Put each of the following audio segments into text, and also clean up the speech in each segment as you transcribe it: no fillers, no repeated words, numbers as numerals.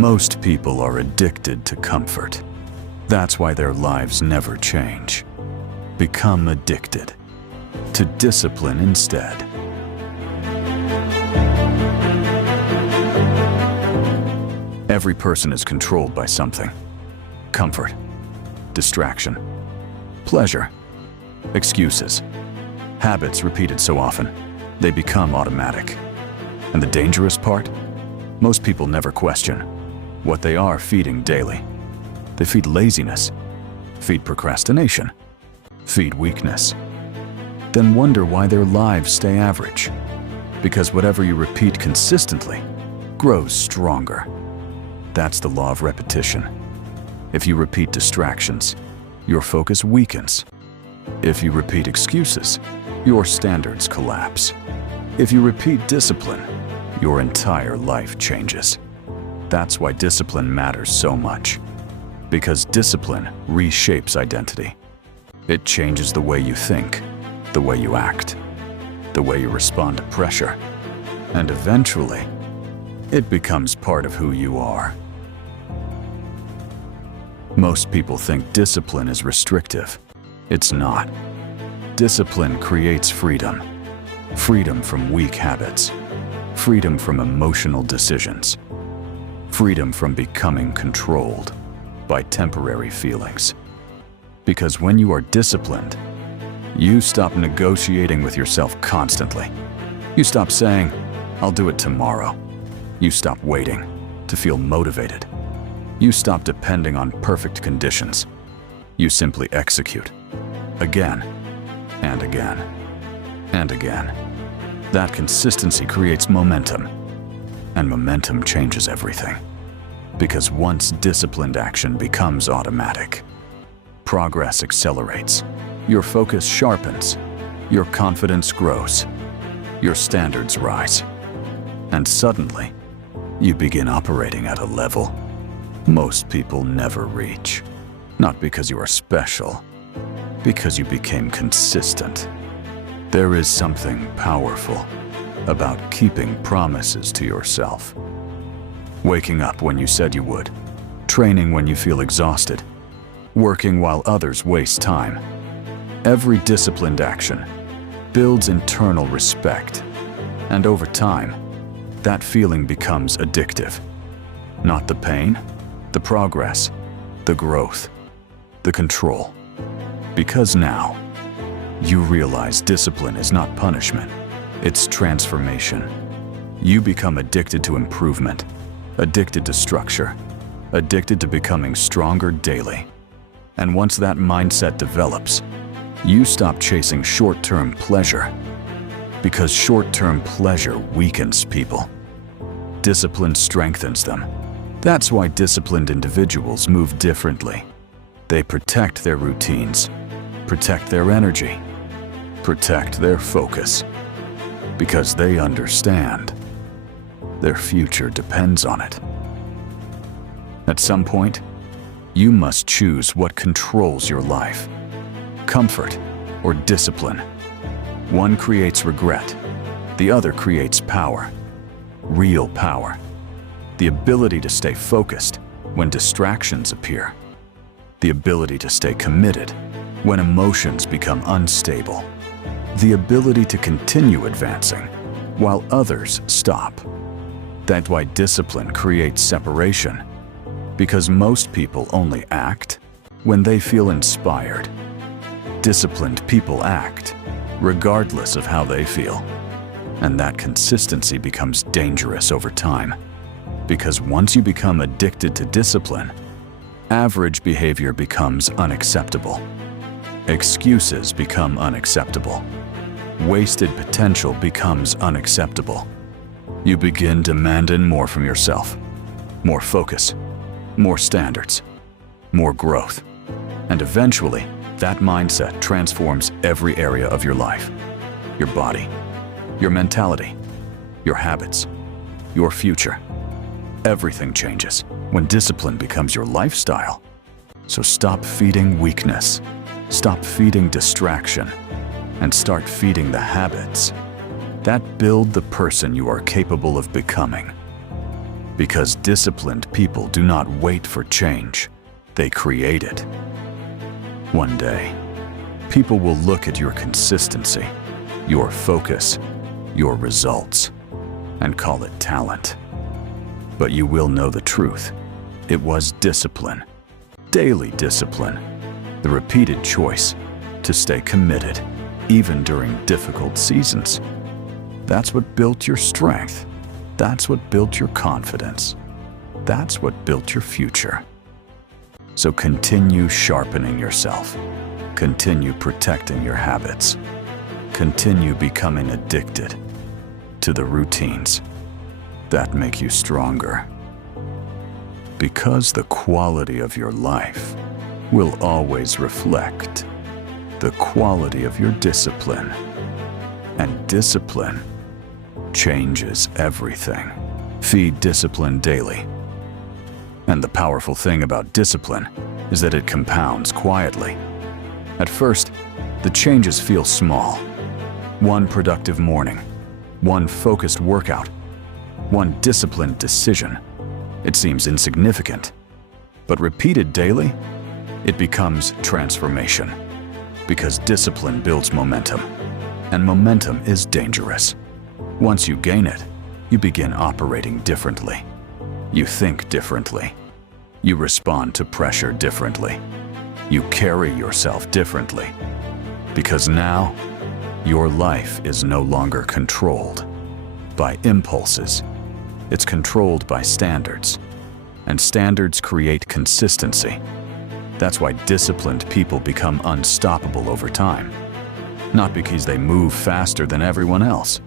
Most people are addicted to comfort. That's why their lives never change. Become addicted to discipline instead. Every person is controlled by something. Comfort, distraction, pleasure, excuses. Habits repeated so often, they become automatic. And the dangerous part? Most people never question what they are feeding daily. They feed laziness, feed procrastination, feed weakness. Then wonder why their lives stay average. Because whatever you repeat consistently grows stronger. That's the law of repetition. If you repeat distractions, your focus weakens. If you repeat excuses, your standards collapse. If you repeat discipline, your entire life changes. That's why discipline matters so much. Because discipline reshapes identity. It changes the way you think, the way you act, the way you respond to pressure, and eventually, it becomes part of who you are. Most people think discipline is restrictive. It's not. Discipline creates freedom. Freedom from weak habits. Freedom from emotional decisions. Freedom from becoming controlled by temporary feelings. Because when you are disciplined, you stop negotiating with yourself constantly. You stop saying, "I'll do it tomorrow." You stop waiting to feel motivated. You stop depending on perfect conditions. You simply execute. Again, and again, and again. That consistency creates momentum. And momentum changes everything. Because once disciplined action becomes automatic, progress accelerates. Your focus sharpens. Your confidence grows. Your standards rise. And suddenly, you begin operating at a level most people never reach. Not because you are special, because you became consistent. There is something powerful about keeping promises to yourself. Waking up when you said you would, training when you feel exhausted, working while others waste time. Every disciplined action builds internal respect, and over time, that feeling becomes addictive. Not the pain, the progress, the growth, the control. Because now, you realize discipline is not punishment, it's transformation. You become addicted to improvement, addicted to structure, addicted to becoming stronger daily. And once that mindset develops, you stop chasing short-term pleasure. Because short-term pleasure weakens people. Discipline strengthens them. That's why disciplined individuals move differently. They protect their routines, protect their energy, protect their focus. Because they understand their future depends on it. At some point, you must choose what controls your life. Comfort or discipline. One creates regret, the other creates power. Real power. The ability to stay focused when distractions appear. The ability to stay committed when emotions become unstable. The ability to continue advancing while others stop. That's why discipline creates separation. Because most people only act when they feel inspired. Disciplined people act regardless of how they feel. And that consistency becomes dangerous over time. Because once you become addicted to discipline, average behavior becomes unacceptable. Excuses become unacceptable. Wasted potential becomes unacceptable. You begin demanding more from yourself. More focus, more standards, more growth. And eventually, that mindset transforms every area of your life. Your body, your mentality, your habits, your future. Everything changes when discipline becomes your lifestyle. So stop feeding weakness, stop feeding distraction, and start feeding the habits that build the person you are capable of becoming. Because disciplined people do not wait for change, they create it. One day, people will look at your consistency, your focus, your results, and call it talent. But you will know the truth. It was discipline, daily discipline, the repeated choice to stay committed, even during difficult seasons. That's what built your strength. That's what built your confidence. That's what built your future. So continue sharpening yourself. Continue protecting your habits. Continue becoming addicted to the routines that make you stronger. Because the quality of your life will always reflect the quality of your discipline. And discipline changes everything. Feed discipline daily. And the powerful thing about discipline is that it compounds quietly. At first, the changes feel small. One productive morning, one focused workout, one disciplined decision. It seems insignificant. But repeated daily, it becomes transformation. Because discipline builds momentum, and momentum is dangerous. Once you gain it, you begin operating differently. You think differently. You respond to pressure differently. You carry yourself differently. Because now, your life is no longer controlled by impulses. It's controlled by standards. And standards create consistency. That's why disciplined people become unstoppable over time. Not because they move faster than everyone else,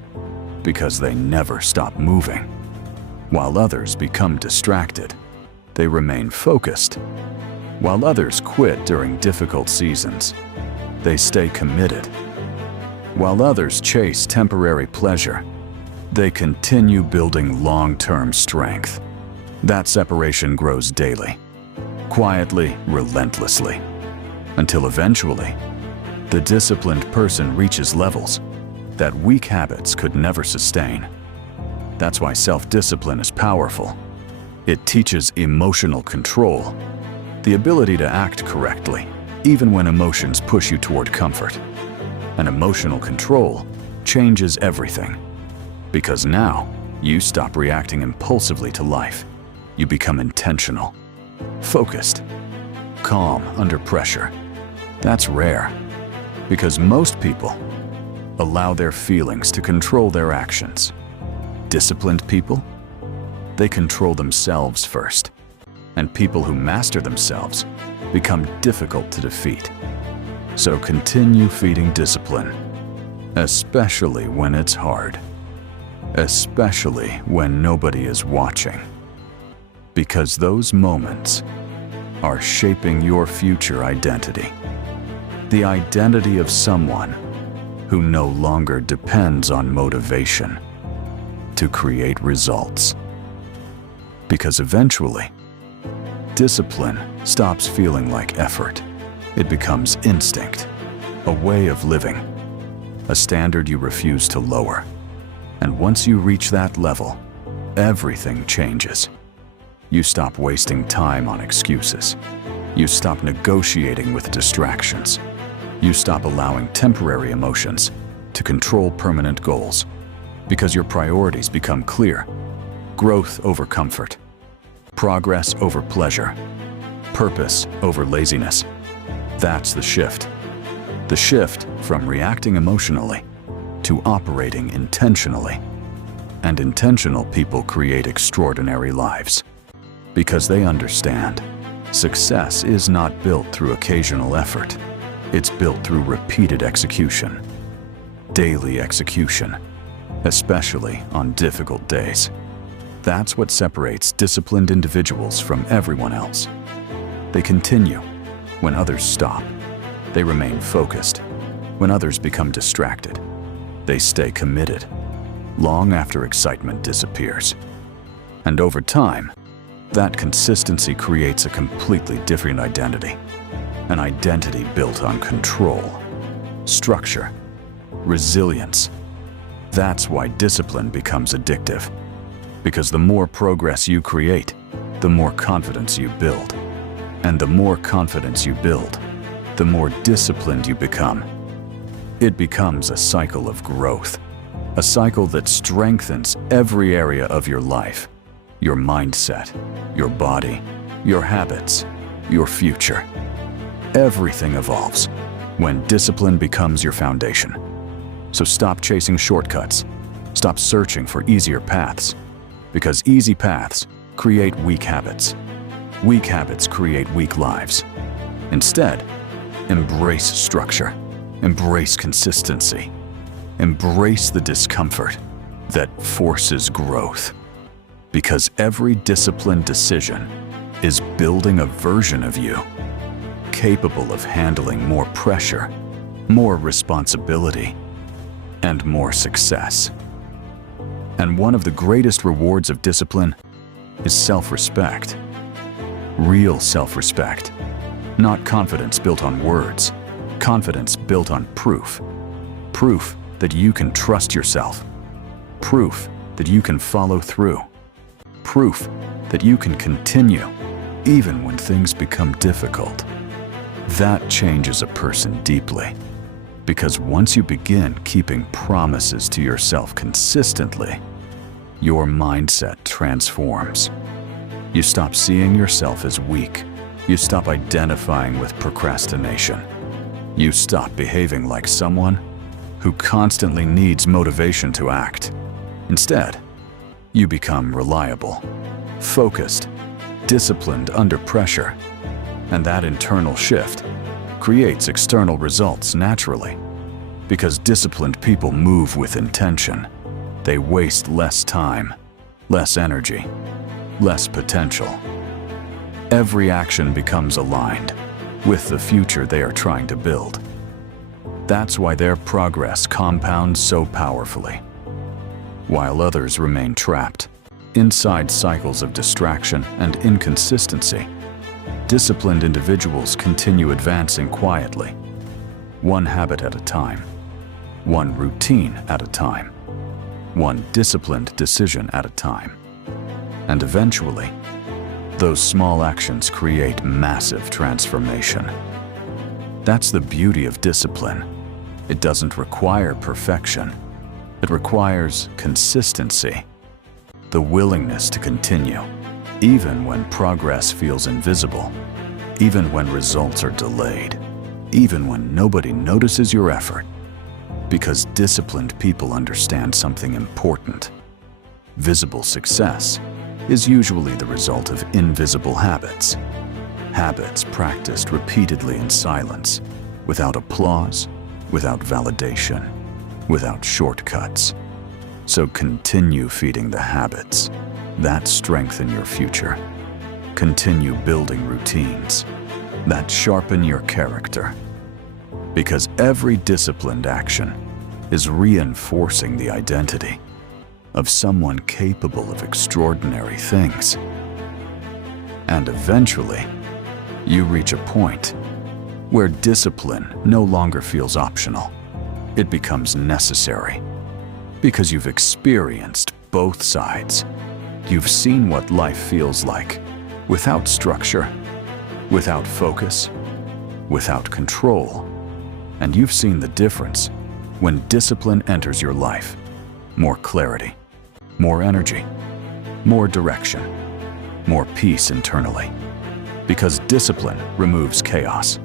because they never stop moving. While others become distracted, they remain focused. While others quit during difficult seasons, they stay committed. While others chase temporary pleasure, they continue building long-term strength. That separation grows daily, quietly, relentlessly, until eventually, the disciplined person reaches levels that weak habits could never sustain. That's why self-discipline is powerful. It teaches emotional control, the ability to act correctly, even when emotions push you toward comfort. And emotional control changes everything. Because now, you stop reacting impulsively to life. You become intentional, focused, calm under pressure. That's rare, because most people allow their feelings to control their actions. Disciplined people, they control themselves first. And people who master themselves become difficult to defeat. So continue feeding discipline, especially when it's hard. Especially when nobody is watching. Because those moments are shaping your future identity. The identity of someone who no longer depends on motivation to create results. Because eventually, discipline stops feeling like effort. It becomes instinct, a way of living, a standard you refuse to lower. And once you reach that level, everything changes. You stop wasting time on excuses. You stop negotiating with distractions. You stop allowing temporary emotions to control permanent goals. Because your priorities become clear. Growth over comfort. Progress over pleasure. Purpose over laziness. That's the shift. The shift from reacting emotionally to operating intentionally. And intentional people create extraordinary lives. Because they understand, success is not built through occasional effort. It's built through repeated execution. Daily execution, especially on difficult days. That's what separates disciplined individuals from everyone else. They continue when others stop. They remain focused when others become distracted. They stay committed long after excitement disappears. And over time, that consistency creates a completely different identity. An identity built on control, structure, resilience. That's why discipline becomes addictive. Because the more progress you create, the more confidence you build. And the more confidence you build, the more disciplined you become. It becomes a cycle of growth, a cycle that strengthens every area of your life, your mindset, your body, your habits, your future. Everything evolves when discipline becomes your foundation. So stop chasing shortcuts. Stop searching for easier paths, because easy paths create weak habits. Weak habits create weak lives. Instead, embrace structure, embrace consistency, embrace the discomfort that forces growth. Because every disciplined decision is building a version of you capable of handling more pressure, more responsibility, and more success. And one of the greatest rewards of discipline is self-respect. Real self-respect. Not confidence built on words, confidence built on proof. Proof that you can trust yourself. Proof that you can follow through. Proof that you can continue even when things become difficult. That changes a person deeply, because once you begin keeping promises to yourself consistently, your mindset transforms. You stop seeing yourself as weak. You stop identifying with procrastination. You stop behaving like someone who constantly needs motivation to act. Instead, you become reliable, focused, disciplined under pressure. And that internal shift creates external results naturally. Because disciplined people move with intention. They waste less time, less energy, less potential. Every action becomes aligned with the future they are trying to build. That's why their progress compounds so powerfully, while others remain trapped inside cycles of distraction and inconsistency. Disciplined individuals continue advancing quietly, one habit at a time, one routine at a time, one disciplined decision at a time. And eventually, those small actions create massive transformation. That's the beauty of discipline. It doesn't require perfection. It requires consistency, the willingness to continue, even when progress feels invisible, even when results are delayed, even when nobody notices your effort. Because disciplined people understand something important. Visible success is usually the result of invisible habits. Habits practiced repeatedly in silence, without applause, without validation, without shortcuts. So continue feeding the habits that strengthen your future. Continue building routines that sharpen your character. Because every disciplined action is reinforcing the identity of someone capable of extraordinary things. And eventually, you reach a point where discipline no longer feels optional. It becomes necessary. Because you've experienced both sides. You've seen what life feels like without structure, without focus, without control. And you've seen the difference when discipline enters your life. More clarity, more energy, more direction, more peace internally. Because discipline removes chaos.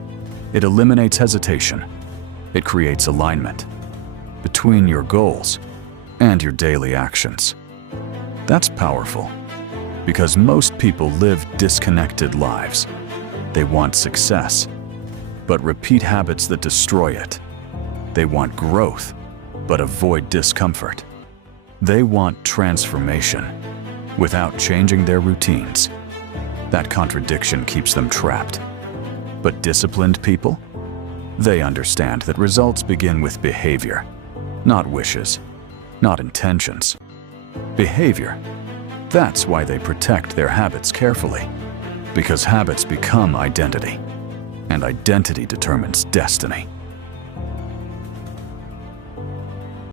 It eliminates hesitation. It creates alignment between your goals and your daily actions. That's powerful, because most people live disconnected lives. They want success, but repeat habits that destroy it. They want growth, but avoid discomfort. They want transformation without changing their routines. That contradiction keeps them trapped. But disciplined people? They understand that results begin with behavior, not wishes, not intentions. Behavior. That's why they protect their habits carefully. Because habits become identity, and identity determines destiny.